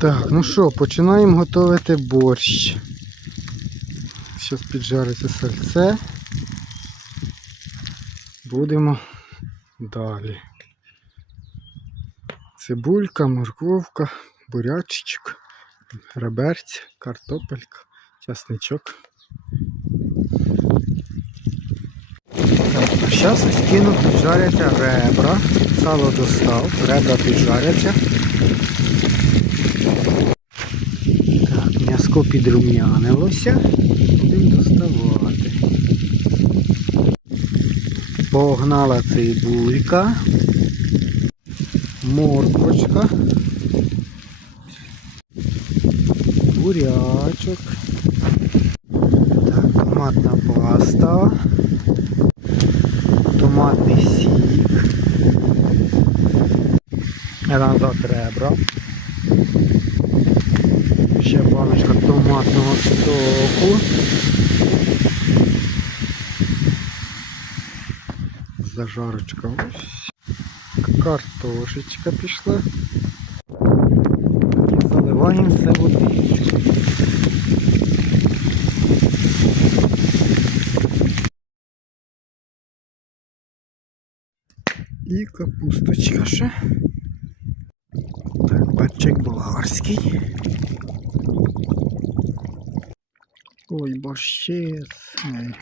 Так, ну що, починаємо готувати борщ. Зараз піджариться сальце. Будемо далі. Цибулька, морковка, бурячечок, реберці, картопелька, часничок. Зараз ось кину піджаряться ребра. Сало достав, ребра піджаряться. М'яско підрум'янилося. Будемо доставати. Погнала цибулька. Морквочка. Бурячок. Так, томатна паста. Томатний сік. Назад ребра. Томатного соку. Зажарочка ось. Картошечка пішла. Заливаємо все водичку. І капусточка ще. Так, перчик болгарський. Ой, борщ. Ой.